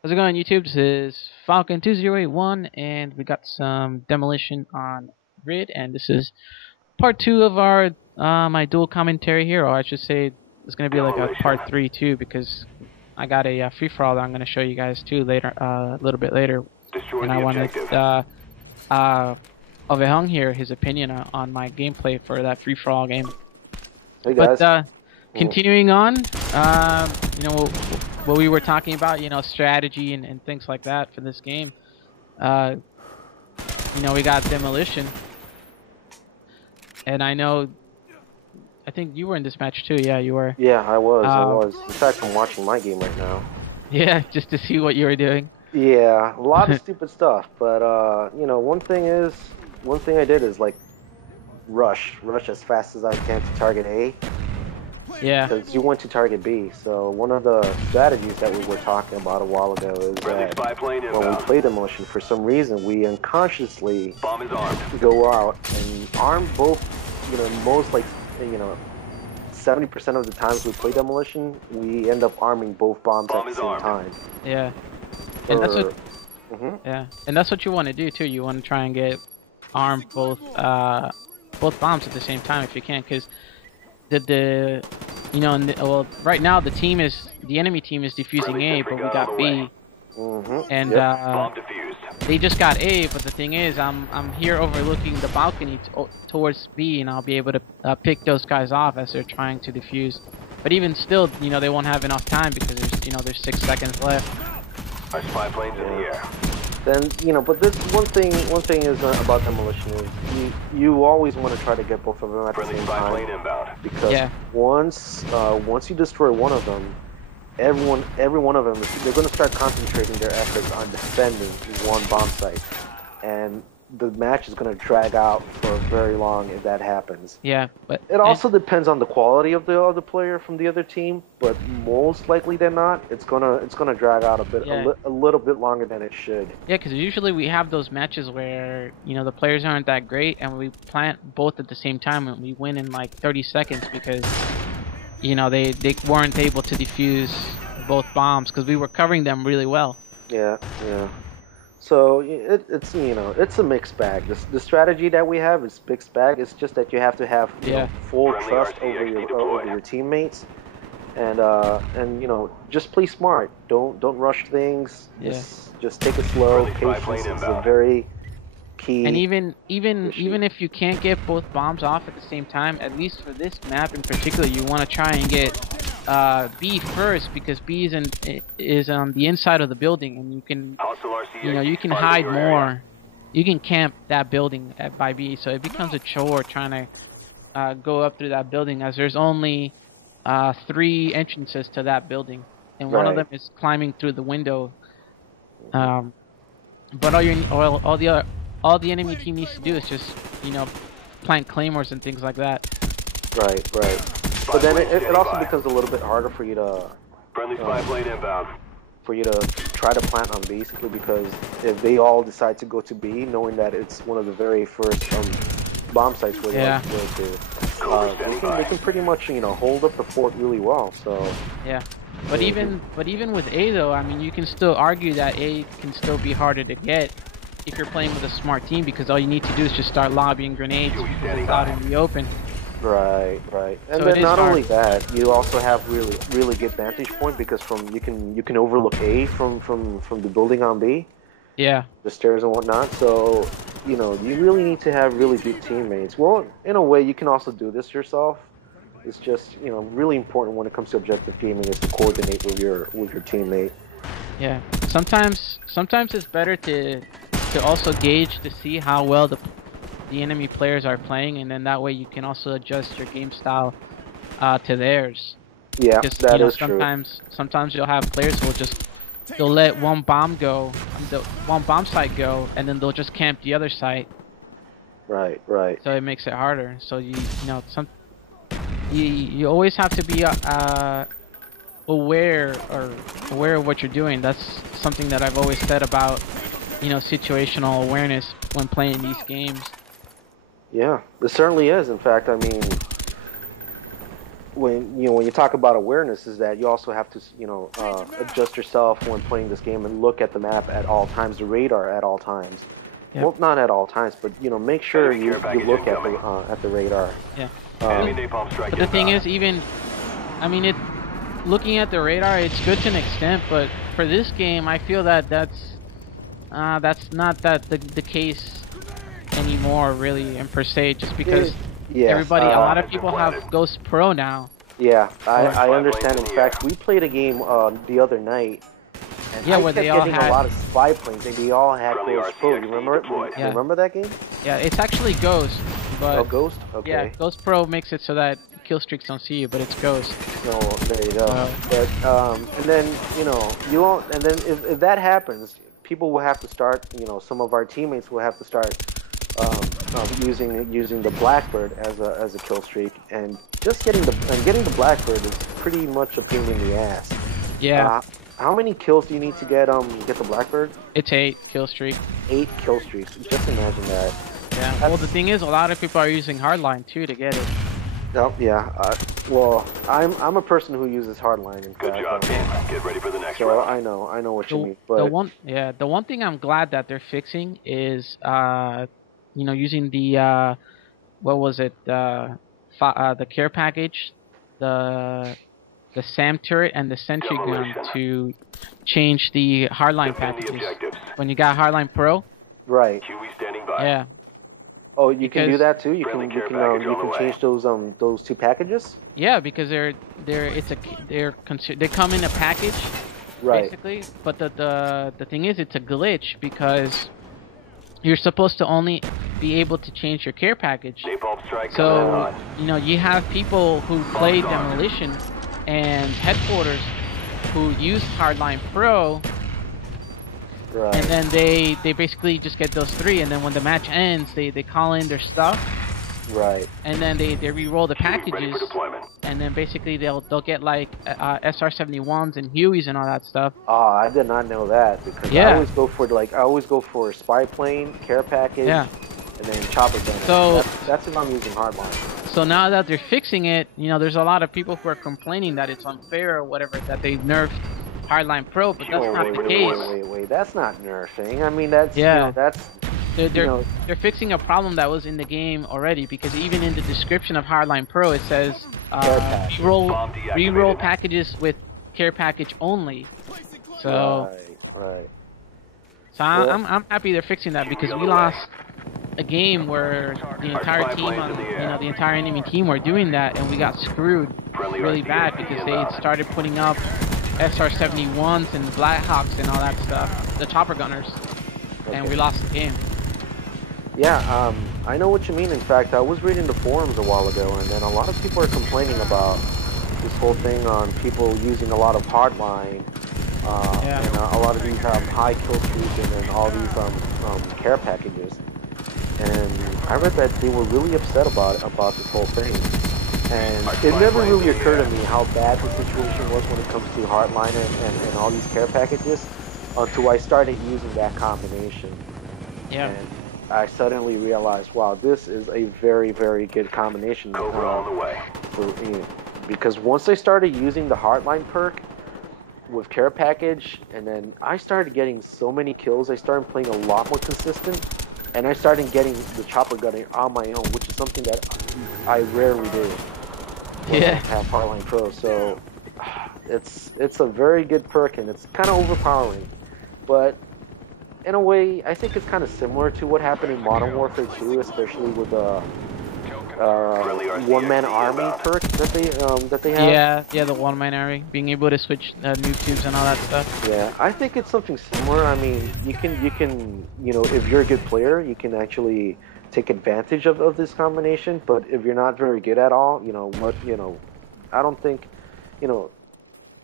How's it going, YouTube? This is Falcon2081, and we got some demolition on grid, and this is part two of our my dual commentary here, or I should say, it's gonna be like a part three too, because I got a free for all that I'm gonna show you guys too later, a little bit later, and I wanted Ovehung here his opinion on my gameplay for that free for all game. Hey guys. But continuing on, what we were talking about, strategy and things like that for this game. We got Demolition, and I think you were in this match too. Yeah, you were. Yeah, I was. In fact, I'm watching my game right now. Yeah, just to see what you were doing. Yeah, a lot of stupid stuff, but one thing I did is like rush as fast as I can to target A. Yeah. Because you went to target B. So one of the strategies that we were talking about a while ago is that when we play Demolition, for some reason we unconsciously go out and arm both. Most 70% of the times we play Demolition, we end up arming both bombs at the same time. Yeah. And that's what. Yeah, and that's what you want to do too. You want to try and get armed both bombs at the same time if you can, because right now the enemy team is defusing A, but we got B, and they just got A. But the thing is, I'm here overlooking the balcony towards B, and I'll be able to pick those guys off as they're trying to defuse. But even still, they won't have enough time because there's 6 seconds left. Our spy planes in the air. Then but this one thing is about Demolition is you always want to try to get both of them at the same time, because once you destroy one of them, every one of them, they're going to start concentrating their efforts on defending one bomb site, and the match is going to drag out for very long if that happens. Yeah, but it also depends on the quality of the other player from the other team, but most likely than not, it's gonna drag out a little bit longer than it should. Yeah, because usually we have those matches where the players aren't that great, and we plant both at the same time, and we win in like 30 seconds because they weren't able to defuse both bombs because we were covering them really well. Yeah. So it's a mixed bag. The strategy that we have is mixed bag. It's just that you have to have full trust over your teammates, and just play smart. Don't rush things. Yeah. Just take it slow. Patience is a very key. And even if you can't get both bombs off at the same time, at least for this map in particular, you want to try and get B first, because B is on the inside of the building, and you can you can hide more. You can camp that building by B, so it becomes a chore trying to go up through that building, as there's only 3 entrances to that building, and one of them is climbing through the window. But all the enemy team needs to do is just plant claymores and things like that. Right. But then it also becomes a little bit harder for you to try to plant on B, simply because if they all decide to go to B, knowing that it's one of the very first bomb sites where they like to go to, they can pretty much hold up the fort really well. So yeah. But even with A though, I mean, you can still argue that A can still be harder to get if you're playing with a smart team, because all you need to do is just start lobbying grenades out in the open. Right. And so then not only that, you also have really good vantage point, because you can overlook A from the building on B. Yeah. The stairs and whatnot. So you really need to have really good teammates. Well, in a way, you can also do this yourself. It's just really important when it comes to objective gaming is to coordinate with your teammate. Yeah. Sometimes it's better to also gauge to see how well the enemy players are playing, and then that way you can also adjust your game style to theirs. Yeah, that is sometimes true. Sometimes you'll have players who they'll let one bomb site go, and then they'll just camp the other site. Right. So it makes it harder. So you always have to be aware of what you're doing. That's something that I've always said about situational awareness when playing these games. Yeah, it certainly is. In fact, I mean, when you talk about awareness, is that you also have to adjust yourself when playing this game and look at the map at all times, the radar at all times. Yep. Well, not at all times, but make sure you look at the radar. Yeah. But the thing is, looking at the radar, it's good to an extent, but for this game, I feel that that's not the case anymore, really, and per se, just because a lot of people have Ghost Pro now. Yeah, I understand. In fact, we played a game the other night, and I kept getting a lot of spy planes, and they all had Ghost Pro. You remember it? You remember that game? Yeah, it's actually Ghost, but Ghost. Okay. Yeah, Ghost Pro makes it so that kill streaks don't see you, but it's Ghost. No, there you go. But and then you won't. And then if that happens, people will have to start. Some of our teammates will have to start using the Blackbird as a kill streak, and just getting the Blackbird is pretty much a pain in the ass. Yeah. How many kills do you need to get the Blackbird? It's 8 kill streak. 8 kill streaks. Just imagine that. Yeah. Well, the thing is, a lot of people are using Hardline too to get it. Oh, yeah. Well, I'm a person who uses Hardline. In Good fact, job, team. Get ready for the next round. round. I know what you mean. But the one thing I'm glad that they're fixing is using the what was it, the care package, the SAM turret and the sentry gun to change the Hardline packages. When you got Hardline Pro. Right. QE standing by. Yeah. Oh, you can do that too. You can change those two packages. Yeah, because they come in a package, right? Basically. But the thing is, it's a glitch because you're supposed to only be able to change your care package. So you have people who play Demolition and Headquarters who use Hardline Pro. Right. And then they basically just get those 3, and then when the match ends, they call in their stuff. Right. And then they re-roll the packages, and then basically they'll get like SR-71s and Hueys and all that stuff. Oh, I did not know that, because I always go for spy plane, care package, and then chopper gun. So that's if I'm using Hardline. So now that they're fixing it, there's a lot of people who are complaining that it's unfair or whatever, that they nerfed Hardline Pro, but that's not the case. Wait, that's not nerfing. I mean, that's they're fixing a problem that was in the game already, because even in the description of Hardline Pro it says re-roll packages with care package only. So right. So I'm happy they're fixing that, because we lost a game where the entire team the entire enemy team were doing that, and we got screwed really bad because they started putting up SR-71s and Blackhawks and all that stuff, the chopper gunners, and we lost the game. Yeah, I know what you mean. In fact, I was reading the forums a while ago, and then a lot of people are complaining about this whole thing on people using a lot of Hardline, and a lot of these high kill streaks, and then all these care packages. And I read that they were really upset about this whole thing. And it never really occurred to me how bad the situation was when it comes to Hardline and all these care packages until I started using that combination. Yeah. And I suddenly realized, wow, this is a very, very good combination. Because once I started using the Hardline perk with care package, and then I started getting so many kills, I started playing a lot more consistent, and I started getting the chopper gunning on my own, which is something that I rarely do. Yeah. Have Hardline Pro, so it's a very good perk, and it's kind of overpowering, but in a way, I think it's kind of similar to what happened in Modern Warfare 2, especially with the one-man army perk that they have. Yeah, the one-man army, being able to switch noob tubes and all that stuff. Yeah, I think it's something similar. I mean, you can if you're a good player, you can actually take advantage of this combination, but if you're not very good at all, I don't think,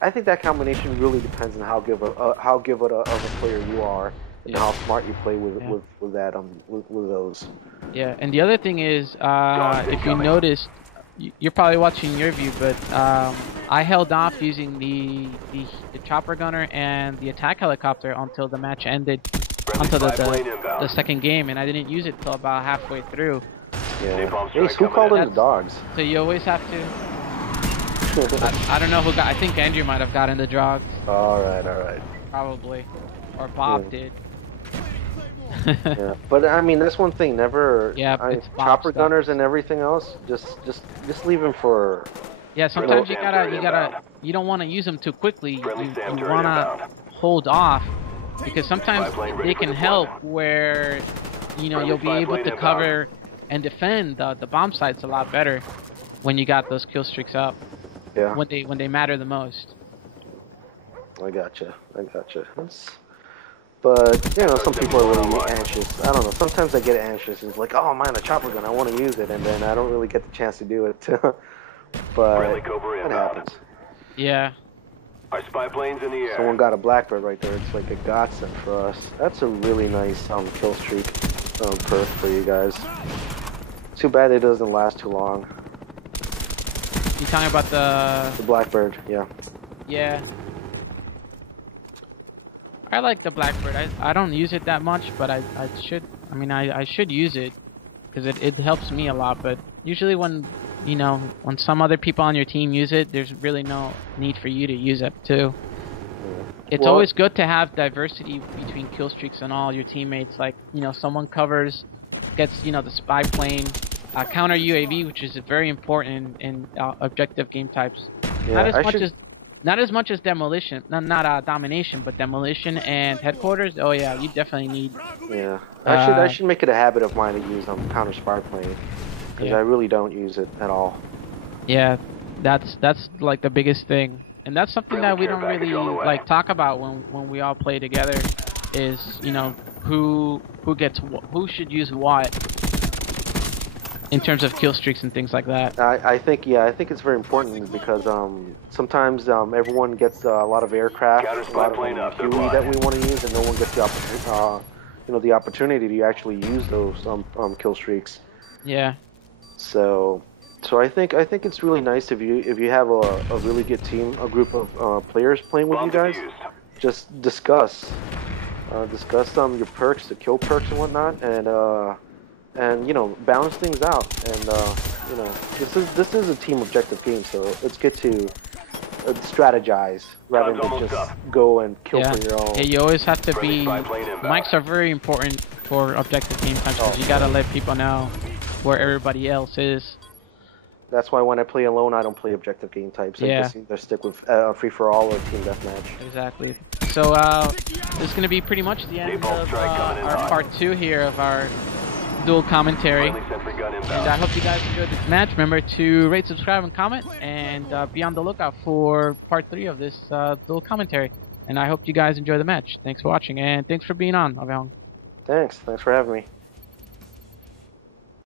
I think that combination really depends on how good of a player you are, and how smart you play with those. Yeah, and the other thing is, if you noticed, you're probably watching your view, but I held off using the chopper gunner and the attack helicopter until the match ended, until the second game, and I didn't use it till about halfway through. Yeah. Hey, who called in the dogs? So you always have to. I don't know who got. I think Andrew might have gotten the drugs. All right. Probably, or Bob did. Yeah, but I mean that's one thing. Never. Yeah, it's chopper gunners and everything else. Just leave them for. Yeah, sometimes you don't want to use them too quickly. You want to hold off because sometimes they can help where you'll be able to cover and defend the bomb sites a lot better when you got those kill streaks up. Yeah. When they matter the most. I gotcha. But some people are really anxious. I don't know. Sometimes I get anxious. It's like, oh man, a chopper gun. I want to use it, and then I don't really get the chance to do it. But it happens. Yeah. Our spy planes in the air. Someone got a Blackbird right there. It's like a godsend for us. That's a really nice kill streak perk for you guys. Too bad it doesn't last too long. You talking about the Blackbird? Yeah. Yeah. I like the Blackbird. I don't use it that much, but I should. I mean, I should use it because it helps me a lot. But usually when when some other people on your team use it, there's really no need for you to use it too. It's always good to have diversity between kill streaks and all your teammates. Like someone gets the spy plane, counter UAV, which is very important in objective game types. Yeah, Not as much as Demolition, not Domination, but Demolition and Headquarters. Oh yeah, you definitely need. Yeah, I should make it a habit of mine to use counter spy plane, because I really don't use it at all. Yeah, that's like the biggest thing, and that's something that we don't really like talk about when we all play together. Is who should use what in terms of kill streaks and things like that. I think it's very important because sometimes everyone gets a lot of aircraft, a lot of Huey that we want to use, and no one gets the opportunity to actually use those kill streaks. Yeah. So I think it's really nice if you have a really good team, a group of players playing with you guys. Just discuss your perks, the kill perks and whatnot, and balance things out. And this is a team objective game, so it's good to strategize rather than just go and kill for your own. Yeah, you always have to be. Mics are very important for objective game types because you gotta let people know where everybody else is. That's why when I play alone, I don't play objective game types. I just either stick with free for all or team deathmatch. Exactly. So this is gonna be pretty much the end of our part 2 here of our dual commentary, and I hope you guys enjoyed this match. Remember to rate, subscribe, and comment, and be on the lookout for part 3 of this dual commentary. And I hope you guys enjoy the match. Thanks for watching, and thanks for being on, Avyong. Thanks for having me.